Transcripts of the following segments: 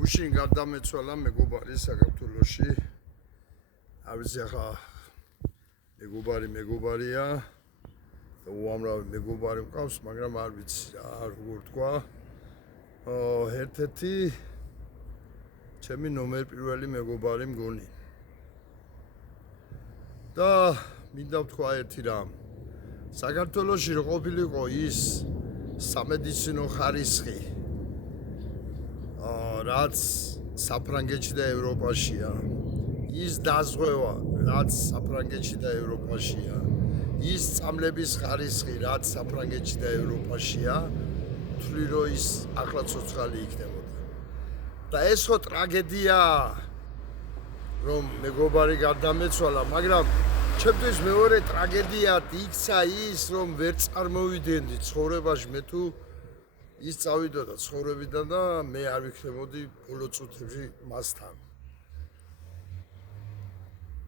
გუშინ გადამეცვალა მეგობარი საქართველოში. არ ვიცი ახლა მეგობარია და უამრავი მეგობარი მყავს, მაგრამ არ ვიცი რა როგორ თქვა. ერთ-ერთი ჩემი ნომერ პირველი მეგობარი მგონი. და მინდა ვთქვა ერთი რამ. საქართველოში რო ყოფილიყო ის სამედიცინო ხარისხი რაც საფრანგეთში და ევროპაშია, ის დაზღვევა, რაც საფრანგეთში და ევროპაშია, ის წამლების ხარისხი, რაც საფრანგეთში და ევროპაშია, თვლი რომ ის ახლა ცოცხალი იქნებოდა. და ეს ხო ტრაგედიაა, რომ მეგობარი გადამეცვალა, მაგრამ ჩემთვის მეორე ტრაგედია იქცა ის, რომ ვერ წარმოვიდენდი ცხოვრებაში მე თუ ის წავიდოდა ცხოვრებიდან და მე არ ვიქნებოდი ბოლო წუთებში მასთან.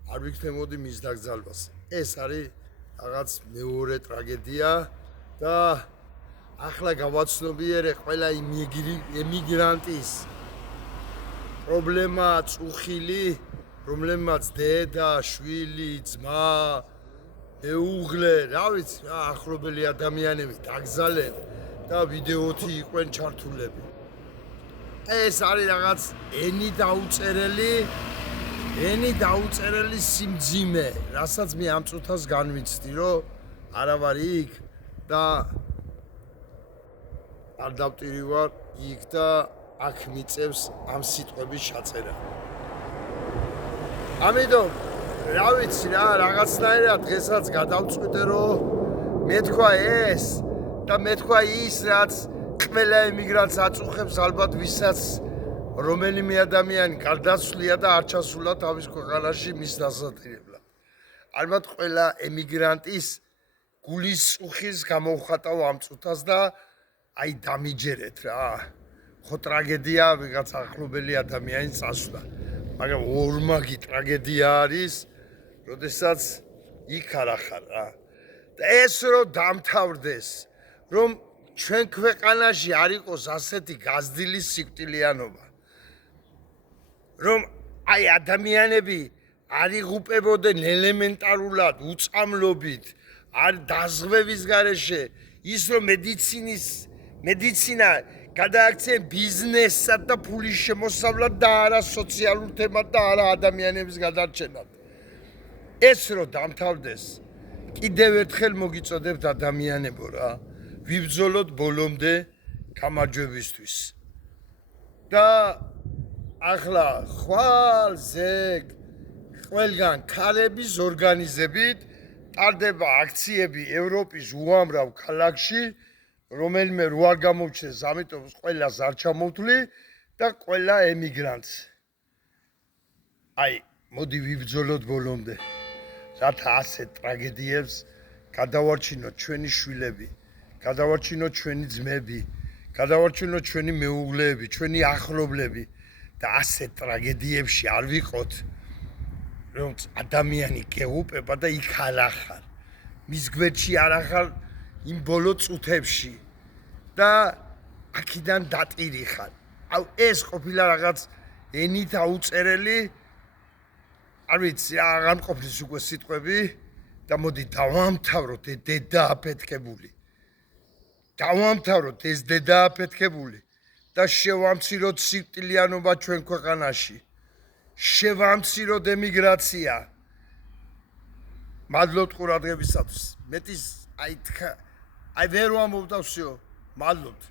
არ ვიქნებოდი მის დაკრძალვას. ეს არის რაღაც მეორე ტრაგედია და ახლა გავაცნობიერე ყველა ემიგრანტის პრობლემა წუხილი, რომლებმაც დედა, შვილი, ძმა, მეუღლე, რა ვიცი, რა ახლობელი ადამიანები დაკრძალენ და ვიდეოთი იყვნენ ჩართულები. ეს არის რაღაც ენი დაუწერელი სიმძიმე, რასაც მე ამ წუთას განვიცდი, რომ არა ვარ იქ და არ დავტირივარ იქ და აქ მიწევს ამ სიტყვების ჩაწერა. ამიტომ რა ვიცი რა, რაღაცნაირად დღესაც გადავწყვიტე, რომ მეთქვა ეს და მეთქვა ის, რაც ყველა ემიგრანტს აწუხებს ალბათ ვისაც რომელიმე ადამიანი გარდაცვლია და არ ჩასულა თავის ქვეყანაში მის დასატირებლად. ალბათ ყველა ემიგრანტის გულის წუხის გამოვხატავ ამ წუთას და აი დამიჯერეთ რა. ხო ტრაგედია ვიღაც ახლობელი ადამიანის წასვლა. მაგრამ ორმაგი ტრაგედია არის, როდესაც იქ არ ახარ რა. და ეს რომ დამთავრდეს, რომ ჩვენ ქვეყანაში არ იყოს ასეთი გაზრდილი სიკვდილიანობა. რომ აი ადამიანები არ იღუპებოდნენ ელემენტარულად უწამლობით, არ დაზღვევის გარეშე, ის რომ მედიცინა გადააქციან ბიზნესად და ფულის შემოსავლად და არა სოციალურ თემად და არა ადამიანების გადარჩენად. ეს რომ დამთავრდეს, კიდევ ერთხელ მოგიწოდებთ ადამიანებო რა, ვიბრძოლოთ ბოლომდე გამარჯვებისთვის. და ახლა ხვალზე ყველგან ქალების ორგანიზებით ტარდება აქციები ევროპის უამრავ ქალაქში, რომელიმე რო არ გამოჩნდეს, ამიტომ ყველას არ ჩამოვთვლი და ყველა ემიგრანტს. აი, მოდი ვიბრძოლოთ ბოლომდე. რათა ასეთ ტრაგედიებს გადავარჩინოთ ჩვენი შვილები, გადავარჩინოთ ჩვენი ძმები, გადავარჩინოთ ჩვენი მეუღლეები, ჩვენი ახლობლები და ასეთ ტრაგედიებში არ ვიყოთ, რომ ადამიანი გეღუპება და იქ არ ახარ. მის გვერდში არ ახარ იმ ბოლო წუთებში და აქედან დატირი ხარ. აუ ეს ყოფილა რაღაც ენით აუწერელი, არ ვიცი რა აღარ მყოფნის უკვე სიტყვები და მოდი დავამთავროთ ეს დედა აფეთქებული. დავამთავროთ ეს დედა აფეთქებული და შევამციროთ სიკვდილიანობა ჩვენ ქვეყანაში. შევამციროთ ემიგრაცია. მადლობთ ყურადღებისათვის. მეტის აი ვერ ვამბობ და всё. მადლობთ.